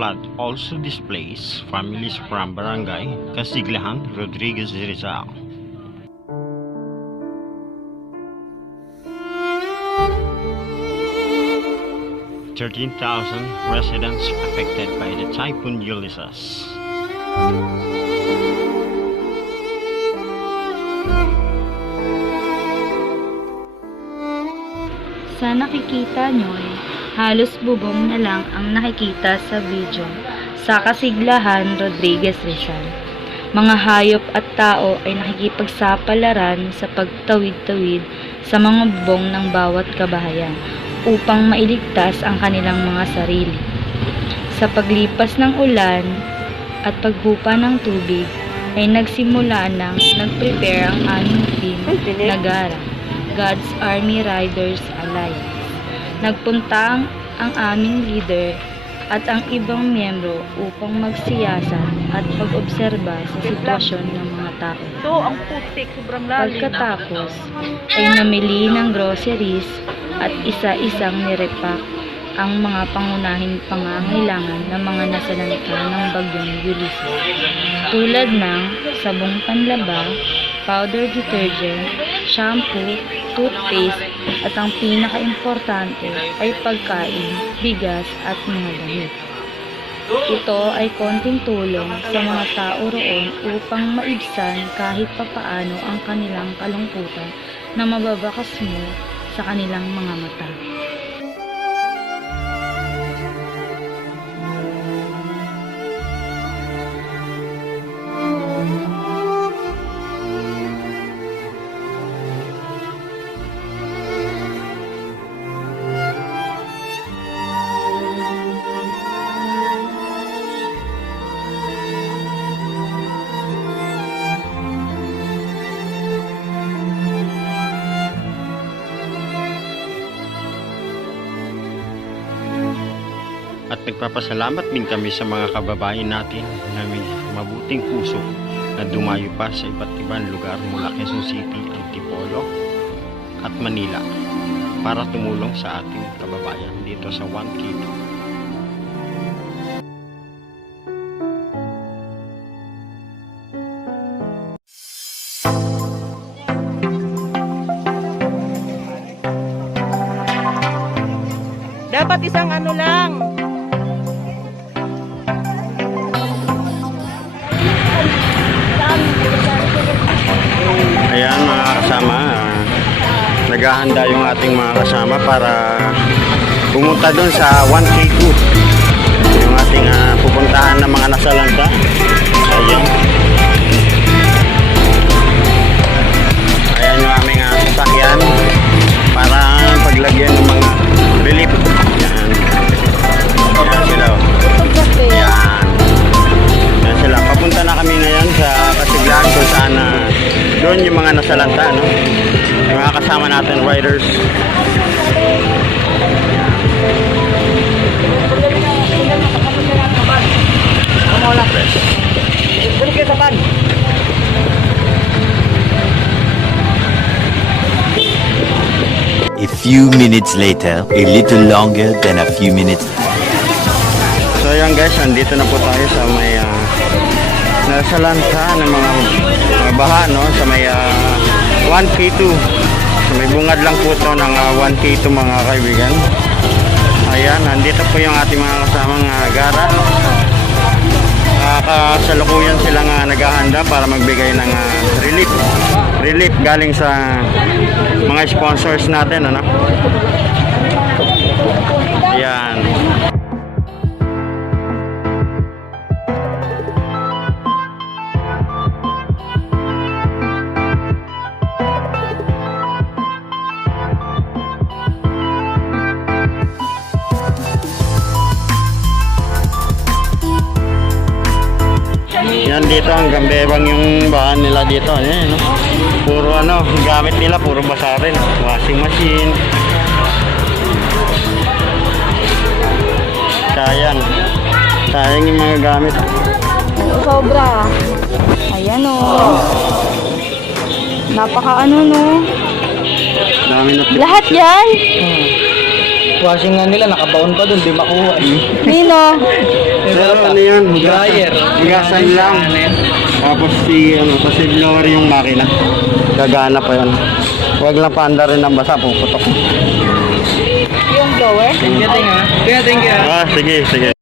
flood also displaces families from Barangay Casiglahan, Rodriguez, Rizal. 13,000 residents affected by the Typhoon Ulysses. Sa nakikita nyo halos bubong na lang ang nakikita sa video sa Casiglahan, Rodriguez, Rizal. Mga hayop at tao ay nakikipagsapalaran sa pagtawid-tawid sa mga bubong ng bawat kabahayan upang mailigtas ang kanilang mga sarili. Sa paglipas ng ulan at paghupa ng tubig ay nagsimula nang nag-prepare ang aming team na GARA, God's Army Riders Alliance. Nagpunta ang aming leader at ang ibang miyembro upang magsiyasat at mag-obserba sa sitwasyon ng mga tao. Ito, ang putik, sobrang lalim. Pagkatapos ay namili ng groceries at isa-isang nirepack ang mga pangunahing pangangailangan ng mga nasalanta ng bagyong Ulysses, tulad ng sabong panlaba, powder detergent, shampoo, toothpaste, at ang pinaka-importante ay pagkain, bigas at mga damit. Ito ay konting tulong sa mga tao roon upang maibsan kahit papaano ang kanilang kalungkutan na mababakas mo sa kanilang mga mata. At nagpapasalamat din kami sa mga kababayan natin na may mabuting puso na dumayo pa sa iba't ibang lugar mula Quezon City, Antipolo at Manila para tumulong sa ating kababayan dito sa 1K2. Dapat isang ano lang. Ayan mga kasama, naghahanda yung ating mga kasama para pumunta doon sa 1K2, yung ating pupuntahan ng mga nasalanta. Ayan. Ayan yung aming sasakyan para paglagyan ng mga relief. Ayan. Ayan sila. Ayan. Ayan sila. Papunta na kami ngayon sa Casiglahan kung saan doon yung mga nasalanta, no? Yung mga kasama natin, riders. A few minutes later, a little longer than a few minutes. So ayan guys, andito na po tayo sa may nasalanta ng mga baha, no? Sa may 1K2. So may bungad lang po to ng 1K2 mga kaibigan. Ayan, andito po yung ating mga kasamang GARA. Kasalukuyan silang naghahanda para magbigay ng relief galing sa mga sponsors natin, ano? Ayan. Yan dito ang gambebang yung bahan nila dito. Ayan, no? Puro gamit nila puro basarin. Washing machine. Sayang yung mga gamit. Sobra. Ayan o. Napaka no. Dami na. Lahat yan? Washing nga nila, nakabaon pa dun, di makuha. Nino? Pero ano yan? Dryer. Hugasan lang. Tapos si blower yung makina. Gagana pa yan. Huwag lang paanda rin ng basa, puputok. Yung blower? Thank you, thank you. Sige.